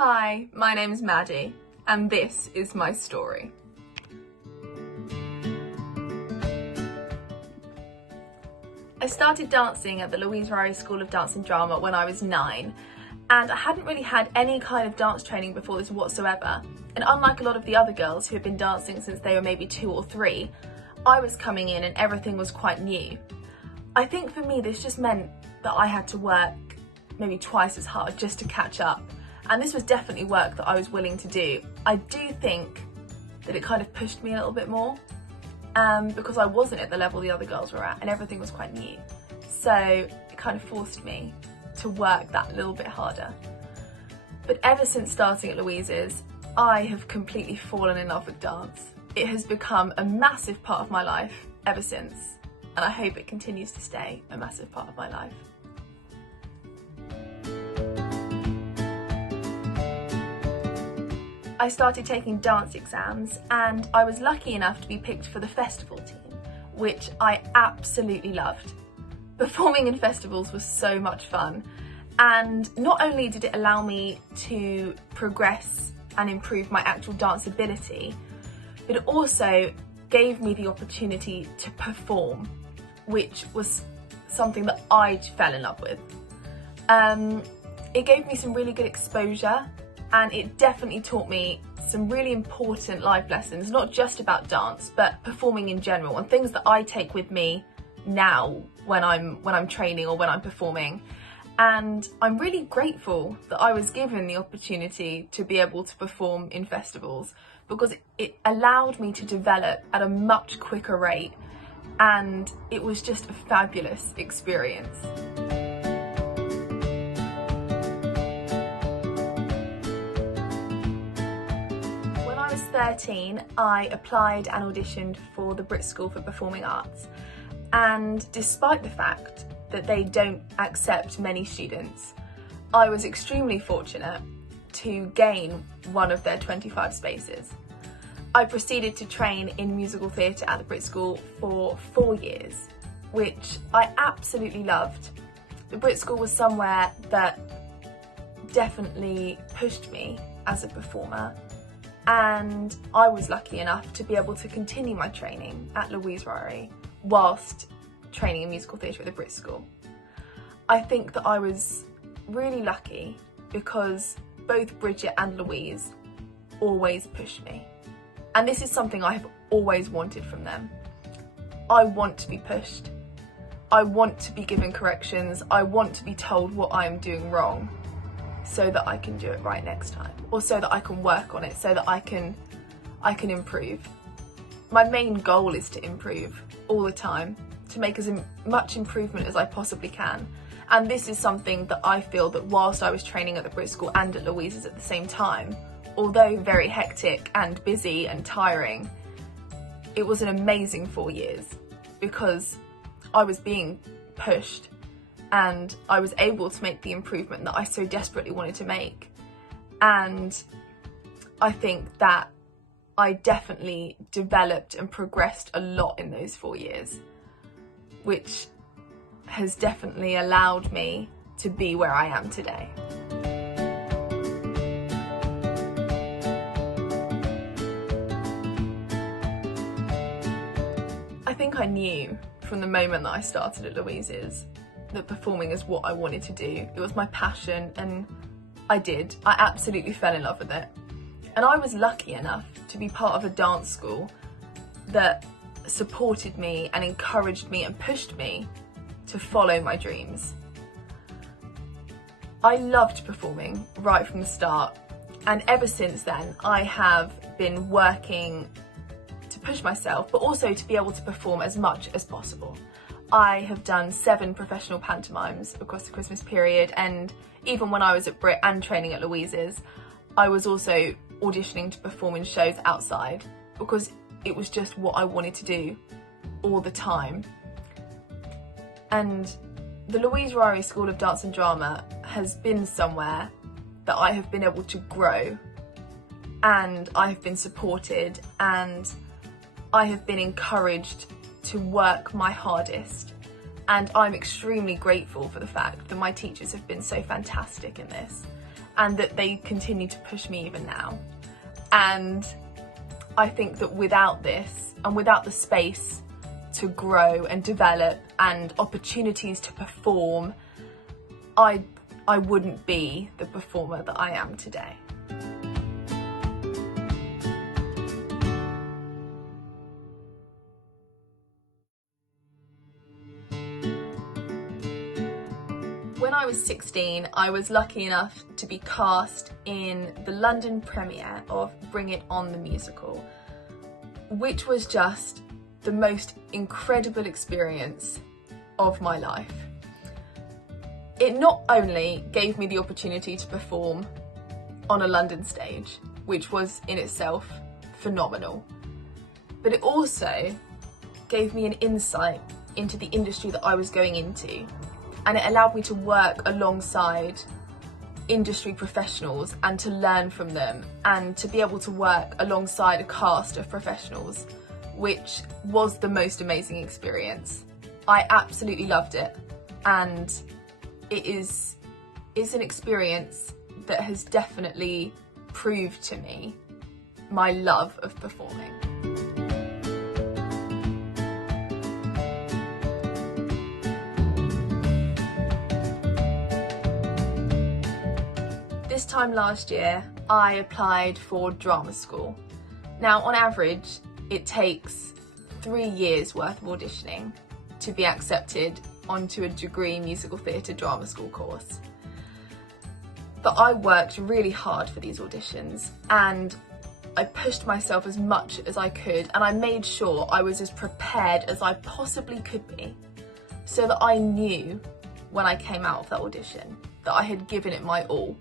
Hi, my name's Maddie, and this is my story. I started dancing at the Louise Ryrie School of Dance and Drama when I was 9, and I hadn't really had any kind of dance training before this whatsoever. And unlike a lot of the other girls who had been dancing since they were maybe 2 or 3, I was coming in and everything was quite new. I think for me this just meant that I had to work maybe twice as hard just to catch up. And this was definitely work that I was willing to do. I do think that it kind of pushed me a little bit more because I wasn't at the level the other girls were at and everything was quite new. So it kind of forced me to work that little bit harder. But ever since starting at Louise's, I have completely fallen in love with dance. It has become a massive part of my life ever since, and I hope it continues to stay a massive part of my life. I started taking dance exams and I was lucky enough to be picked for the festival team, which I absolutely loved. Performing in festivals was so much fun, and not only did it allow me to progress and improve my actual dance ability, but it also gave me the opportunity to perform, which was something that I fell in love with. It gave me some really good exposure, and it definitely taught me some really important life lessons, not just about dance, but performing in general, and things that I take with me now when I'm training or when I'm performing. And I'm really grateful that I was given the opportunity to be able to perform in festivals, because it allowed me to develop at a much quicker rate, and it was just a fabulous experience. When I was 13, I applied and auditioned for the Brit School for Performing Arts, and despite the fact that they don't accept many students, I was extremely fortunate to gain one of their 25 spaces. I proceeded to train in musical theatre at the Brit School for 4 years, which I absolutely loved. The Brit School was somewhere that definitely pushed me as a performer, and I was lucky enough to be able to continue my training at Louise Ryrie whilst training in musical theatre at the Brit School. I think that I was really lucky because both Bridget and Louise always pushed me. And this is something I have always wanted from them. I want to be pushed. I want to be given corrections. I want to be told what I am doing wrong so that I can do it right next time, or so that I can work on it, so that I can improve. My main goal is to improve all the time, to make as much improvement as I possibly can. And this is something that I feel that whilst I was training at the Brit School and at Louise's at the same time, although very hectic and busy and tiring, it was an amazing 4 years because I was being pushed and I was able to make the improvement that I so desperately wanted to make. And I think that I definitely developed and progressed a lot in those 4 years, which has definitely allowed me to be where I am today. I think I knew from the moment that I started at Louise's that performing is what I wanted to do. It was my passion, and I absolutely fell in love with it. And I was lucky enough to be part of a dance school that supported me and encouraged me and pushed me to follow my dreams. I loved performing right from the start, and ever since then I have been working to push myself, but also to be able to perform as much as possible. I have done 7 professional pantomimes across the Christmas period, and even when I was at Brit and training at Louise's, I was also auditioning to perform in shows outside because it was just what I wanted to do all the time. And the Louise Ryrie School of Dance and Drama has been somewhere that I have been able to grow, and I have been supported, and I have been encouraged to work my hardest. And I'm extremely grateful for the fact that my teachers have been so fantastic in this. and that they continue to push me even now. And I think that without this, and without the space to grow and develop and opportunities to perform, I wouldn't be the performer that I am today. When I was 16, I was lucky enough to be cast in the London premiere of Bring It On the musical, which was just the most incredible experience of my life. It not only gave me the opportunity to perform on a London stage, which was in itself phenomenal, but it also gave me an insight into the industry that I was going into, and it allowed me to work alongside industry professionals and to learn from them, and to be able to work alongside a cast of professionals, which was the most amazing experience. I absolutely loved it, and it is an experience that has definitely proved to me my love of performing. This time last year, I applied for drama school. Now, on average, it takes 3 years worth of auditioning to be accepted onto a degree musical theatre drama school course. But I worked really hard for these auditions, and I pushed myself as much as I could, and I made sure I was as prepared as I possibly could be, so that I knew when I came out of that audition that I had given it my all.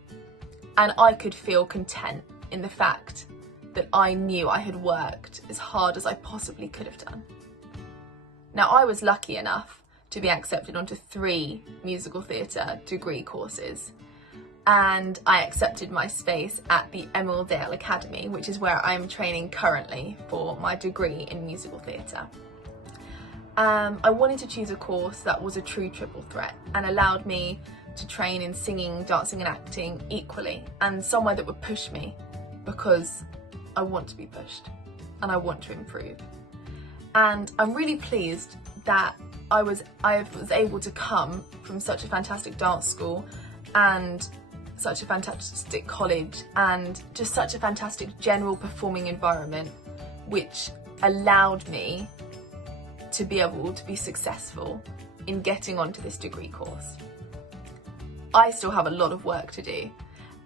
And I could feel content in the fact that I knew I had worked as hard as I possibly could have done. Now, I was lucky enough to be accepted onto 3 musical theatre degree courses, and I accepted my space at the Emmerdale Academy, which is where I am training currently for my degree in musical theatre. I wanted to choose a course that was a true triple threat and allowed me to train in singing, dancing and acting equally, and somewhere that would push me, because I want to be pushed and I want to improve. And I'm really pleased that I was able to come from such a fantastic dance school and such a fantastic college and just such a fantastic general performing environment, which allowed me to be able to be successful in getting onto this degree course. I still have a lot of work to do,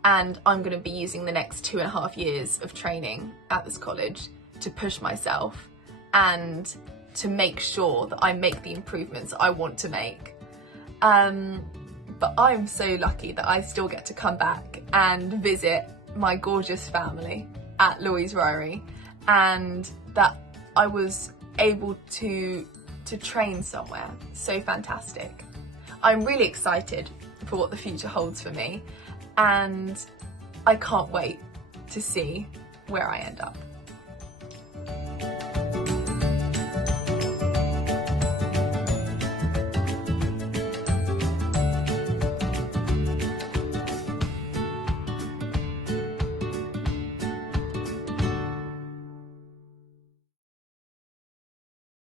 and I'm going to be using the next 2.5 years of training at this college to push myself and to make sure that I make the improvements I want to make. But I'm so lucky that I still get to come back and visit my gorgeous family at Louise Ryrie, and that I was able to train somewhere so fantastic. I'm really excited for what the future holds for me, and I can't wait to see where I end up.